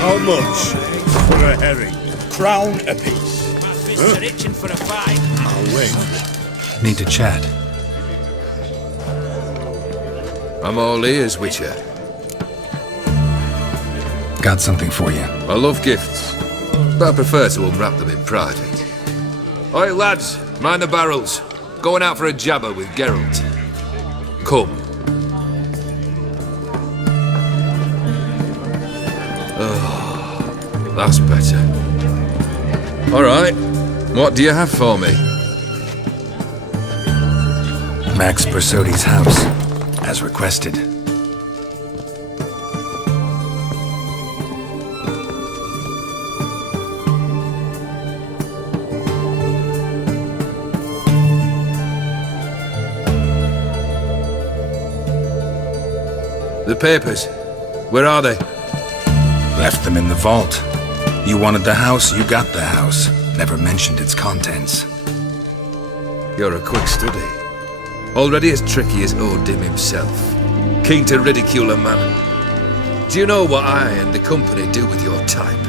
How much for a herring? Crown apiece. They're itching for a fight. I'll wait. Need to chat. I'm all ears, Witcher. Got something for you. I love gifts, but I prefer to unwrap them in private. Oi, lads, mind the barrels. Going out for a jabber with Geralt. Come. Oh, that's better. All right, what do you have for me? Max Bersodi's house, as requested. The papers, where are they? Left them in the vault. You wanted the house, you got the house. Never mentioned its contents. You're a quick study. Already as tricky as Odin himself. Keen to ridicule a man. Do you know what I and the company do with your type?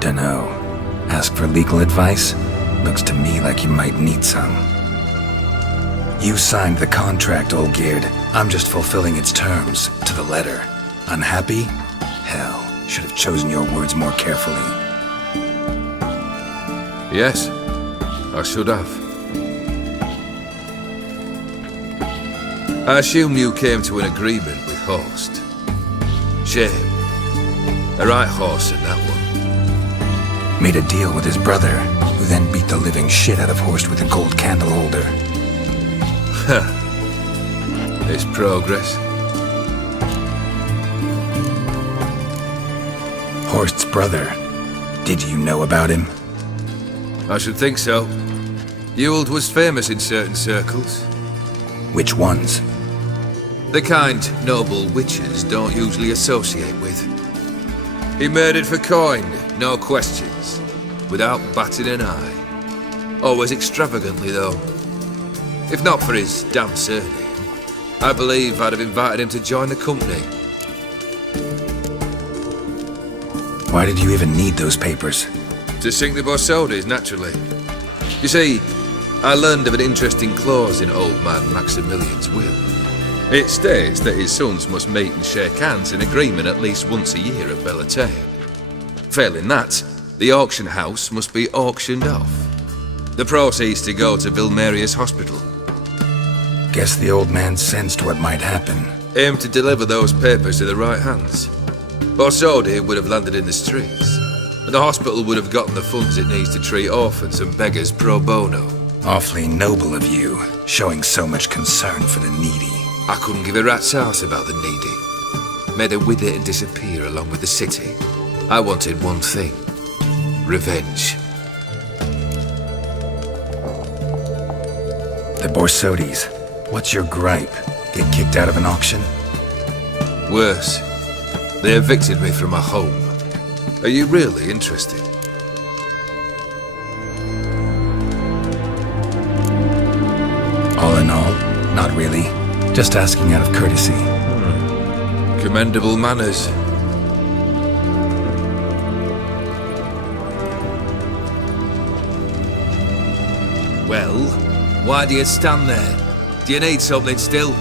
Dunno. Ask for legal advice? Looks to me like you might need some. You signed the contract, Olgierd. I'm just fulfilling its terms, to the letter. Unhappy? Hell, should have chosen your words more carefully. Yes, I should have. I assume you came to an agreement with Horst. Shame. A right horse in that one. Made a deal with his brother, who then beat the living shit out of Horst with a gold candle holder. It's progress. Horst's brother. Did you know about him? I should think so. Ewald was famous in certain circles. Which ones? The kind noble witches don't usually associate with. He murdered for coin, no questions, without batting an eye. Always extravagantly, though. If not for his damn surname, I believe I'd have invited him to join the company. Why did you even need those papers? To sink the Borsodis, naturally. You see, I learned of an interesting clause in old man Maximilian's will. It states that his sons must meet and shake hands in agreement at least once a year at Bellatane. Failing that, the auction house must be auctioned off. The proceeds to go to Vilmeria's hospital. Guess the old man sensed what might happen. Aimed to deliver those papers to the right hands. Borsodi would have landed in the streets, and the hospital would have gotten the funds it needs to treat orphans and beggars pro bono. Awfully noble of you, showing so much concern for the needy. I couldn't give a rat's ass about the needy. Made them with it and disappear along with the city. I wanted one thing. Revenge. The Borsodis. What's your gripe? Get kicked out of an auction? Worse. They evicted me from my home. Are you really interested? All in all, not really. Just asking out of courtesy. Commendable manners. Well, why do you stand there? Do you need something still?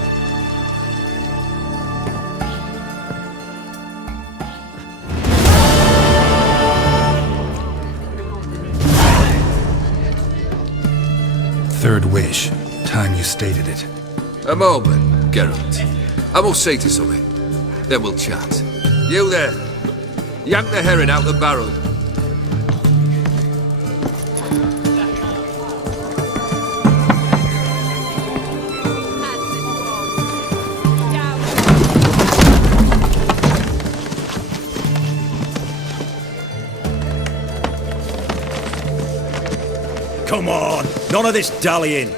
Third wish. Time you stated it. A moment, Geralt. I must say to something. Then we'll chat. You there! Yank the herring out the barrel. Come on, none of this dallying.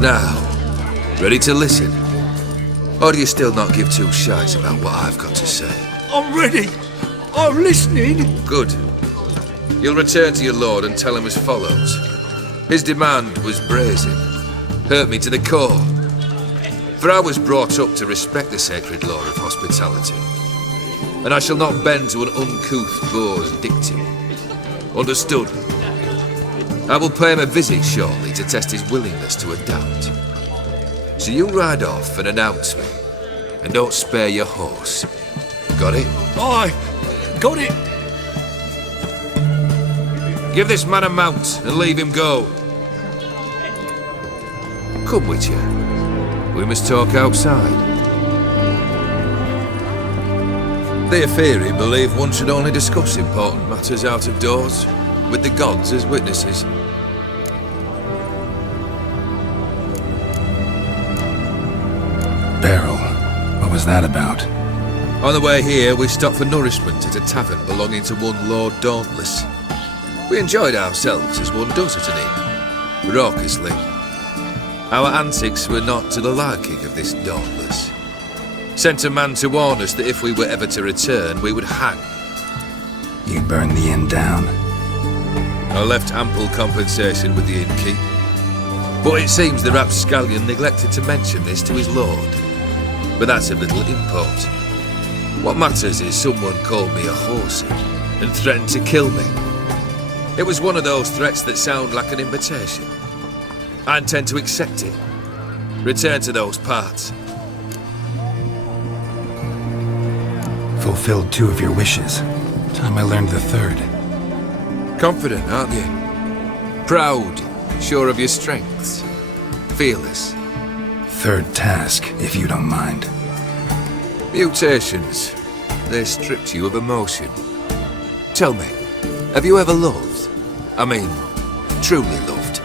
Now, ready to listen? Or do you still not give two shites about what I've got to say? I'm ready. I'm listening. Good. You'll return to your lord and tell him as follows. His demand was brazen. Hurt me to the core. For I was brought up to respect the sacred law of hospitality. And I shall not bend to an uncouth boor's dictum. Understood? I will pay him a visit shortly to test his willingness to adapt. So you ride off and announce me. And don't spare your horse. Got it? Aye, got it. Give this man a mount and leave him go. Come with you. We must talk outside. The Aetheri believe one should only discuss important matters out of doors, with the gods as witnesses. Beryl, what was that about? On the way here, we stopped for nourishment at a tavern belonging to one Lord Dauntless. We enjoyed ourselves as one does at an inn, raucously. Our antics were not to the liking of this Dauntless. Sent a man to warn us that if we were ever to return, we would hang. You burned the inn down? I left ample compensation with the innkeep. But it seems the rapscallion neglected to mention this to his lord. But that's of little import. What matters is someone called me a horsey and threatened to kill me. It was one of those threats that sound like an invitation. I intend to accept it. Return to those parts. Fulfilled 2 of your wishes. Time I learned the 3rd. Confident, aren't you? Proud, sure of your strengths. Fearless. 3rd task, if you don't mind. Mutations. They stripped you of emotion. Tell me, have you ever loved? I mean, truly loved?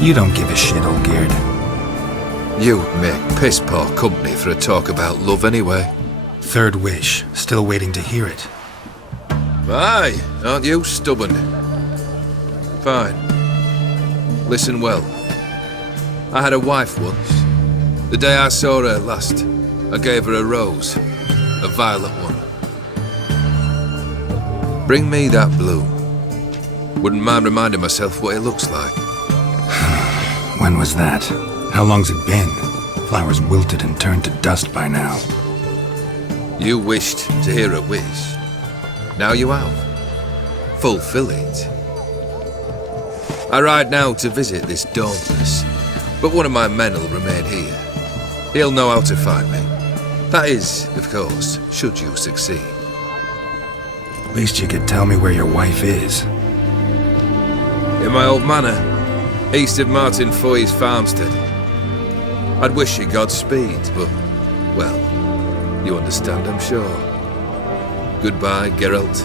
You don't give a shit, Olgierd. You make piss-poor company for a talk about love anyway. 3rd wish, still waiting to hear it. Aye, aren't you stubborn? Fine. Listen well. I had a wife once. The day I saw her last, I gave her a rose. A violet one. Bring me that bloom. Wouldn't mind reminding myself what it looks like. When was that? How long's it been? Flowers wilted and turned to dust by now. You wished to hear a wish. Now you have. Fulfill it. I ride now to visit this Dauntless, but one of my men will remain here. He'll know how to find me. That is, of course, should you succeed. At least you could tell me where your wife is. In my old manor, east of Martin Foy's farmstead. I'd wish you Godspeed, but, well, you understand, I'm sure. Goodbye, Geralt.